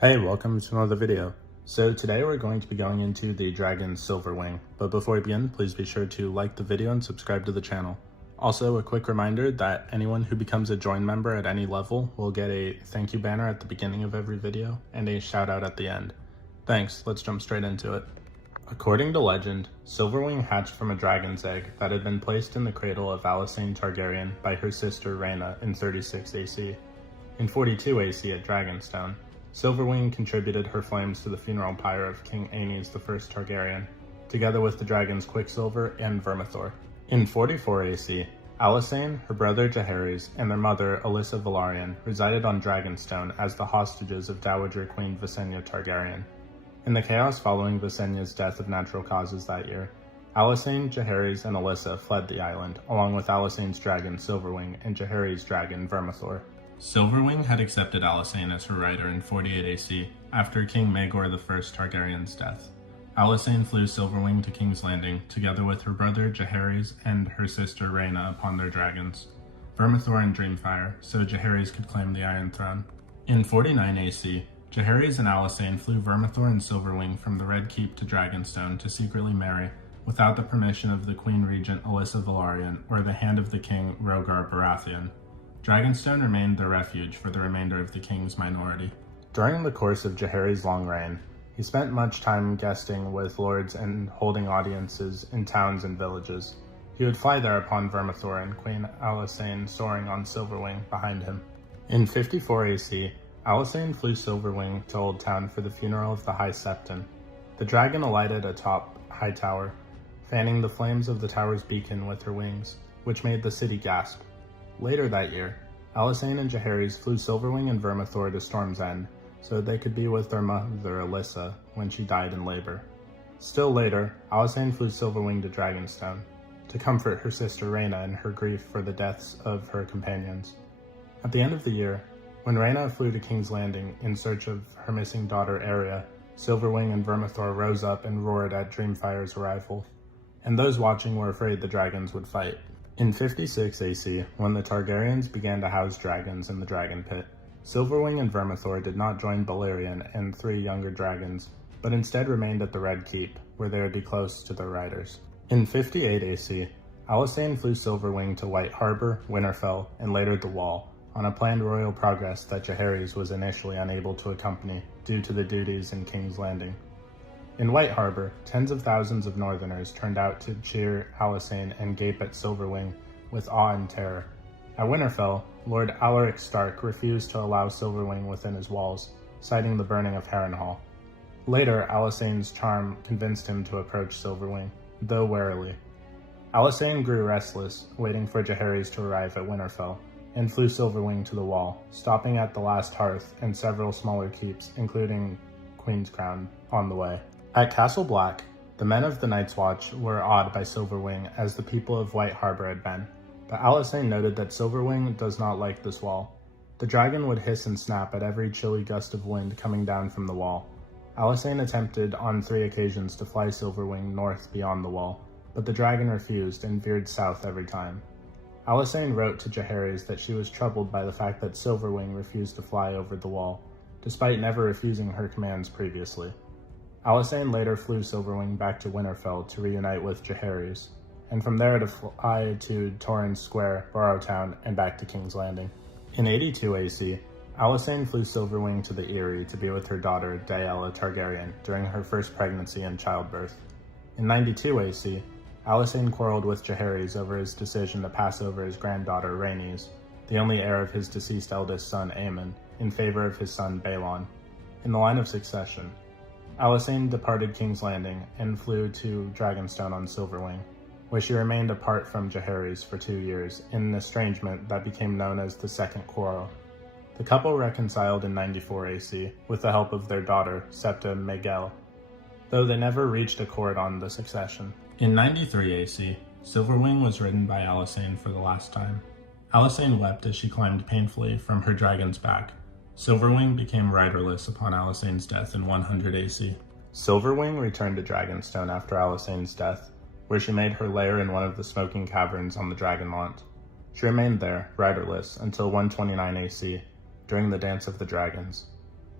Hey, welcome to another video. So today we're going to be going into the dragon Silverwing, but before we begin, please be sure to like the video and subscribe to the channel. Also, a quick reminder that anyone who becomes a join member at any level will get a thank you banner at the beginning of every video and a shout out at the end. Thanks, let's jump straight into it. According to legend, Silverwing hatched from a dragon's egg that had been placed in the cradle of Alysanne Targaryen by her sister Rhaena in 36 AC. In 42 AC at Dragonstone, Silverwing contributed her flames to the funeral pyre of King Aenys I Targaryen, together with the dragons Quicksilver and Vermithor. In 44 AC, Alysanne, her brother Jaehaerys, and their mother Alyssa Velaryon resided on Dragonstone as the hostages of Dowager Queen Visenya Targaryen. In the chaos following Visenya's death of natural causes that year, Alysanne, Jaehaerys, and Alyssa fled the island, along with Alysanne's dragon Silverwing and Jaehaerys' dragon Vermithor. Silverwing had accepted Alysanne as her rider in 48 AC, after King Maegor I Targaryen's death. Alysanne flew Silverwing to King's Landing, together with her brother Jaehaerys and her sister Rhaena upon their dragons, Vermithor and Dreamfire, so Jaehaerys could claim the Iron Throne. In 49 AC, Jaehaerys and Alysanne flew Vermithor and Silverwing from the Red Keep to Dragonstone to secretly marry, without the permission of the Queen Regent Alyssa Velaryon or the hand of the King Rhaegar Baratheon. Dragonstone remained their refuge for the remainder of the king's minority. During the course of Jaehaerys' long reign, he spent much time guesting with lords and holding audiences in towns and villages. He would fly there upon Vermithor and Queen Alysanne soaring on Silverwing behind him. In 54 AC, Alysanne flew Silverwing to Old Town for the funeral of the High Septon. The dragon alighted atop High Tower, fanning the flames of the tower's beacon with her wings, which made the city gasp. Later that year, Alysanne and Jaehaerys flew Silverwing and Vermithor to Storm's End, so that they could be with their mother Alyssa when she died in labor. Still later, Alysanne flew Silverwing to Dragonstone, to comfort her sister Rhaena in her grief for the deaths of her companions. At the end of the year, when Rhaena flew to King's Landing in search of her missing daughter Arya, Silverwing and Vermithor rose up and roared at Dreamfire's arrival, and those watching were afraid the dragons would fight. In 56 AC, when the Targaryens began to house dragons in the Dragon Pit, Silverwing and Vermithor did not join Balerion and three younger dragons, but instead remained at the Red Keep, where they would be close to their riders. In 58 AC, Alysanne flew Silverwing to White Harbor, Winterfell, and later the Wall, on a planned royal progress that Jaehaerys was initially unable to accompany due to the duties in King's Landing. In White Harbor, tens of thousands of Northerners turned out to cheer Alysanne and gape at Silverwing with awe and terror. At Winterfell, Lord Alaric Stark refused to allow Silverwing within his walls, citing the burning of Harrenhal. Later, Alysanne's charm convinced him to approach Silverwing, though warily. Alysanne grew restless, waiting for Jaehaerys to arrive at Winterfell, and flew Silverwing to the Wall, stopping at the Last Hearth and several smaller keeps, including Queen's Crown, on the way. At Castle Black, the men of the Night's Watch were awed by Silverwing as the people of White Harbor had been, but Alysanne noted that Silverwing does not like this wall. The dragon would hiss and snap at every chilly gust of wind coming down from the wall. Alysanne attempted on 3 occasions to fly Silverwing north beyond the wall, but the dragon refused and veered south every time. Alysanne wrote to Jaehaerys that she was troubled by the fact that Silverwing refused to fly over the wall, despite never refusing her commands previously. Alysanne later flew Silverwing back to Winterfell to reunite with Jaehaerys, and from there to fly to Torrhen's Square, Barrowtown, and back to King's Landing. In 82 AC, Alysanne flew Silverwing to the Eyrie to be with her daughter Daella Targaryen during her first pregnancy and childbirth. In 92 AC, Alysanne quarreled with Jaehaerys over his decision to pass over his granddaughter Rhaenys, the only heir of his deceased eldest son Aemon, in favor of his son Balon. In the line of succession, Alysanne departed King's Landing and flew to Dragonstone on Silverwing, where she remained apart from Jaehaerys for 2 years in an estrangement that became known as the Second Quarrel. The couple reconciled in 94 AC with the help of their daughter, Septa Maegelle, though they never reached accord on the succession. In 93 AC, Silverwing was ridden by Alysanne for the last time. Alysanne wept as she climbed painfully from her dragon's back. Silverwing became riderless upon Alysanne's death in 100 AC. Silverwing returned to Dragonstone after Alysanne's death, where she made her lair in one of the smoking caverns on the Dragonmont. She remained there, riderless, until 129 AC, during the Dance of the Dragons.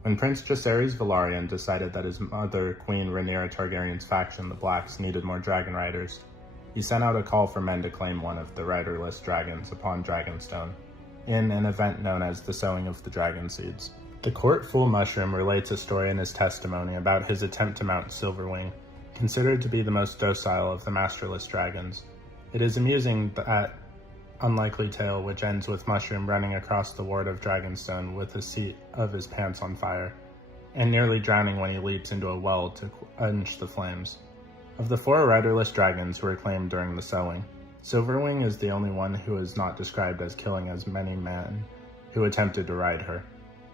When Prince Jacaerys Velaryon decided that his mother, Queen Rhaenyra Targaryen's faction, the Blacks, needed more dragon riders, he sent out a call for men to claim one of the riderless dragons upon Dragonstone, in an event known as the Sowing of the Dragon Seeds. The court fool Mushroom relates a story in his testimony about his attempt to mount Silverwing, considered to be the most docile of the masterless dragons. It is amusing that unlikely tale which ends with Mushroom running across the ward of Dragonstone with the seat of his pants on fire, and nearly drowning when he leaps into a well to quench the flames. Of the 4 riderless dragons who were claimed during the sowing, Silverwing is the only one who is not described as killing as many men who attempted to ride her.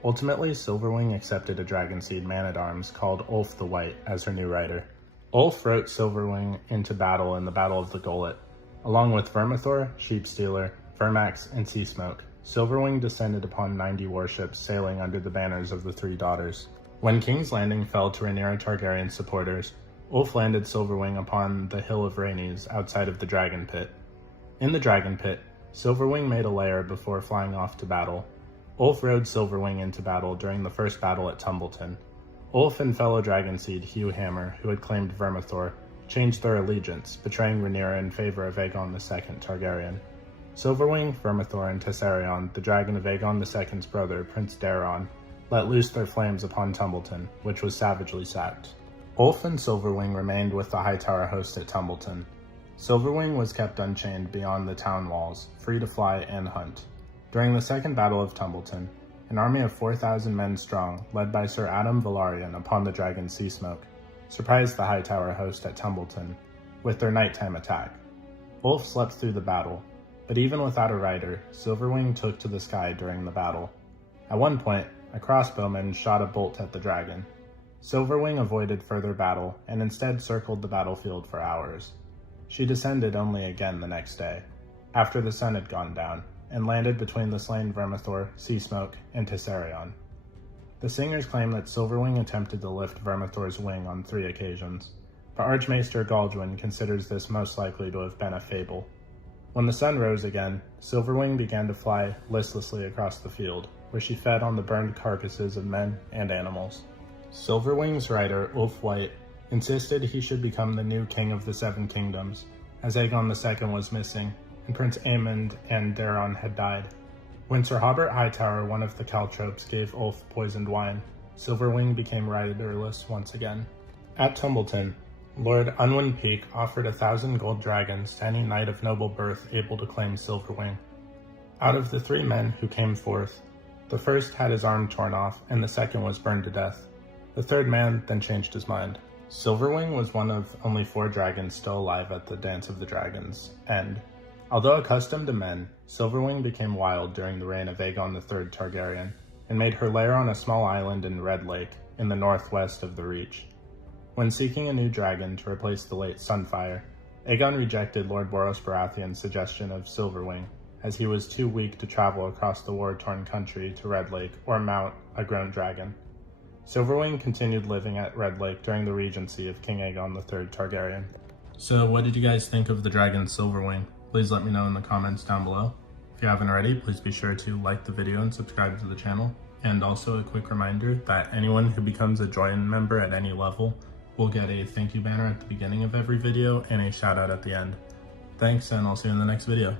Ultimately, Silverwing accepted a dragonseed man-at-arms called Ulf the White as her new rider. Ulf wrote Silverwing into battle in the Battle of the Gullet. Along with Vermithor, Sheepstealer, Vermax, and Seasmoke, Silverwing descended upon 90 warships sailing under the banners of the 3 daughters. When King's Landing fell to Rhaenyra Targaryen's supporters, Ulf landed Silverwing upon the Hill of Rhaenys outside of the Dragon Pit. In the Dragon Pit, Silverwing made a lair before flying off to battle. Ulf rode Silverwing into battle during the first battle at Tumbleton. Ulf and fellow Dragonseed Hugh Hammer, who had claimed Vermithor, changed their allegiance, betraying Rhaenyra in favor of Aegon II Targaryen. Silverwing, Vermithor, and Tessarion, the dragon of Aegon II's brother, Prince Daeron, let loose their flames upon Tumbleton, which was savagely sacked. Ulf and Silverwing remained with the Hightower host at Tumbleton. Silverwing was kept unchained beyond the town walls, free to fly and hunt. During the Second Battle of Tumbleton, an army of 4,000 men strong, led by Sir Adam Velaryon upon the dragon Seasmoke, surprised the Hightower host at Tumbleton with their nighttime attack. Ulf slept through the battle, but even without a rider, Silverwing took to the sky during the battle. At one point, a crossbowman shot a bolt at the dragon. Silverwing avoided further battle and instead circled the battlefield for hours. She descended only again the next day, after the sun had gone down, and landed between the slain Vermithor, Seasmoke, and Tessarion. The singers claim that Silverwing attempted to lift Vermithor's wing on 3 occasions, but Archmaester Galdwin considers this most likely to have been a fable. When the sun rose again, Silverwing began to fly listlessly across the field, where she fed on the burned carcasses of men and animals. Silverwing's rider, Ulf White, insisted he should become the new king of the 7 kingdoms, as Aegon II was missing, and Prince Aemond and Daeron had died. When Sir Hobart Hightower, one of the caltropes, gave Ulf poisoned wine, Silverwing became riderless once again. At Tumbleton, Lord Unwin Peak offered 1,000 gold dragons to any knight of noble birth able to claim Silverwing. Out of the 3 men who came forth, the first had his arm torn off and the second was burned to death. The 3rd man then changed his mind. Silverwing was one of only 4 dragons still alive at the Dance of the Dragons' end. Although accustomed to men, Silverwing became wild during the reign of Aegon III Targaryen, and made her lair on a small island in Red Lake, in the northwest of the Reach. When seeking a new dragon to replace the late Sunfire, Aegon rejected Lord Boros Baratheon's suggestion of Silverwing, as he was too weak to travel across the war-torn country to Red Lake or mount a grown dragon. Silverwing continued living at Red Lake during the regency of King Aegon III Targaryen. So what did you guys think of the dragon Silverwing? Please let me know in the comments down below. If you haven't already, please be sure to like the video and subscribe to the channel. And also a quick reminder that anyone who becomes a Join member at any level will get a thank you banner at the beginning of every video and a shout out at the end. Thanks, and I'll see you in the next video.